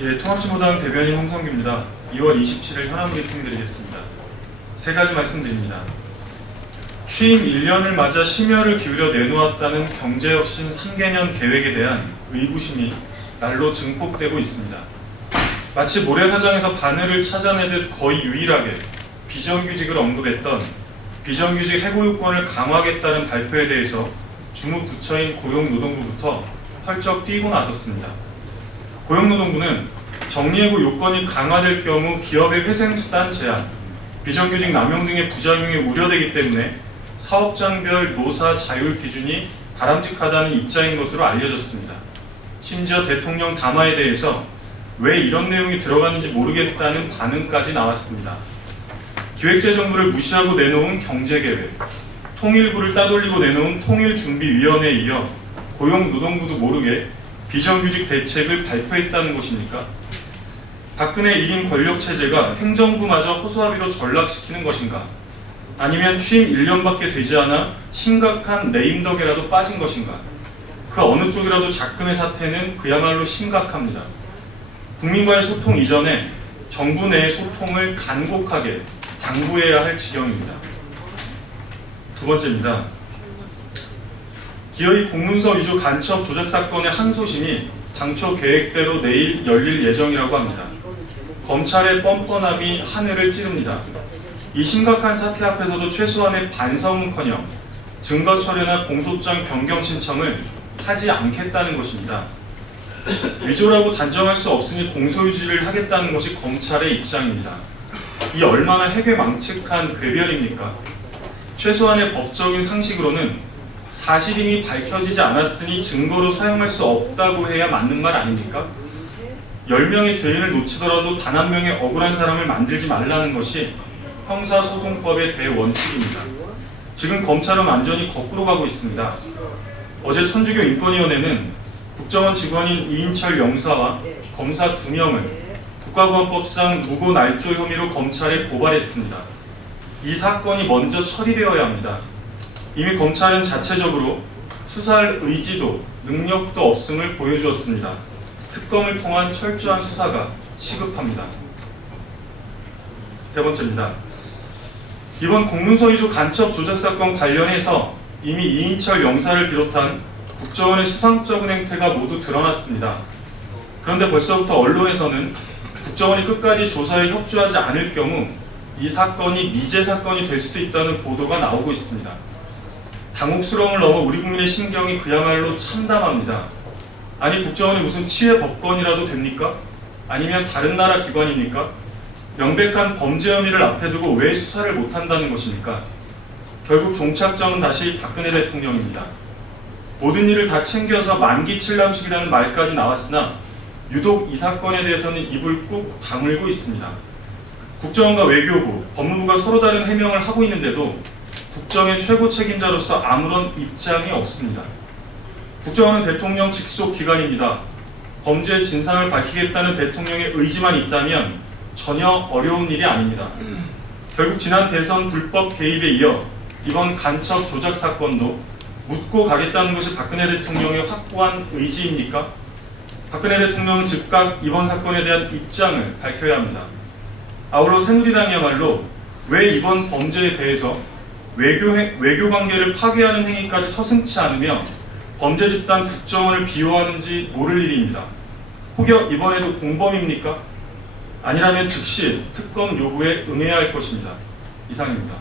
예, 통합진보당 대변인 홍성규입니다. 2월 27일 현안 브리핑 드리겠습니다. 세 가지 말씀드립니다. 취임 1년을 맞아 심혈을 기울여 내놓았다는 경제혁신 3개년 계획에 대한 의구심이 날로 증폭되고 있습니다. 마치 모래사장에서 바늘을 찾아내듯 거의 유일하게 비정규직을 언급했던 비정규직 해고요건을 강화하겠다는 발표에 대해서 주무부처인 고용노동부부터 펄쩍 뛰고 나섰습니다. 고용노동부는 정리해고 요건이 강화될 경우 기업의 회생수단 제한, 비정규직 남용 등의 부작용이 우려되기 때문에 사업장별 노사 자율 기준이 바람직하다는 입장인 것으로 알려졌습니다. 심지어 대통령 담화에 대해서 왜 이런 내용이 들어가는지 모르겠다는 반응까지 나왔습니다. 기획재정부를 무시하고 내놓은 경제계획, 통일부를 따돌리고 내놓은 통일준비위원회에 이어 고용노동부도 모르게 비정규직 대책을 발표했다는 것입니까? 박근혜 1인 권력체제가 행정부마저 허수아비로 전락시키는 것인가? 아니면 취임 1년밖에 되지 않아 심각한 내임덕에라도 빠진 것인가? 그 어느 쪽이라도 작금의 사태는 그야말로 심각합니다. 국민과의 소통 이전에 정부 내의 소통을 간곡하게 당부해야 할 지경입니다. 두 번째입니다. 기어이 공문서 위조 간첩 조작 사건의 항소심이 당초 계획대로 내일 열릴 예정이라고 합니다. 검찰의 뻔뻔함이 하늘을 찌릅니다. 이 심각한 사태 앞에서도 최소한의 반성은커녕 증거 철회나 공소장 변경 신청을 하지 않겠다는 것입니다. 위조라고 단정할 수 없으니 공소유지를 하겠다는 것이 검찰의 입장입니다. 이 얼마나 해괴망측한 궤변입니까? 최소한의 법적인 상식으로는 사실임이 밝혀지지 않았으니 증거로 사용할 수 없다고 해야 맞는 말 아닙니까? 10명의 죄인을 놓치더라도 단 한 명의 억울한 사람을 만들지 말라는 것이 형사소송법의 대원칙입니다. 지금 검찰은 완전히 거꾸로 가고 있습니다. 어제 천주교 인권위원회는 국정원 직원인 이인철 영사와 검사 2명을 국가보안법상 무고 날조 혐의로 검찰에 고발했습니다. 이 사건이 먼저 처리되어야 합니다. 이미 검찰은 자체적으로 수사할 의지도 능력도 없음을 보여주었습니다. 특검을 통한 철저한 수사가 시급합니다. 세 번째입니다. 이번 공문서 위조 간첩 조작 사건 관련해서 이미 이인철 영사를 비롯한 국정원의 수상적인 행태가 모두 드러났습니다. 그런데 벌써부터 언론에서는 국정원이 끝까지 조사에 협조하지 않을 경우 이 사건이 미제 사건이 될 수도 있다는 보도가 나오고 있습니다. 당혹스러움을 넘어 우리 국민의 심경이 그야말로 참담합니다. 아니 국정원이 무슨 치외 법권이라도 됩니까? 아니면 다른 나라 기관입니까? 명백한 범죄 혐의를 앞에 두고 왜 수사를 못한다는 것입니까? 결국 종착점은 다시 박근혜 대통령입니다. 모든 일을 다 챙겨서 만기칠남식이라는 말까지 나왔으나 유독 이 사건에 대해서는 입을 꾹 다물고 있습니다. 국정원과 외교부, 법무부가 서로 다른 해명을 하고 있는데도 국정의 최고 책임자로서 아무런 입장이 없습니다. 국정원은 대통령 직속 기관입니다. 범죄의 진상을 밝히겠다는 대통령의 의지만 있다면 전혀 어려운 일이 아닙니다. 결국 지난 대선 불법 개입에 이어 이번 간첩 조작 사건도 묻고 가겠다는 것이 박근혜 대통령의 확고한 의지입니까? 박근혜 대통령은 즉각 이번 사건에 대한 입장을 밝혀야 합니다. 아울러 새누리당이야말로 왜 이번 범죄에 대해서 외교 관계를 파괴하는 행위까지 서슴지 않으며 범죄 집단 국정원을 비호하는지 모를 일입니다. 혹여 이번에도 공범입니까? 아니라면 즉시 특검 요구에 응해야 할 것입니다. 이상입니다.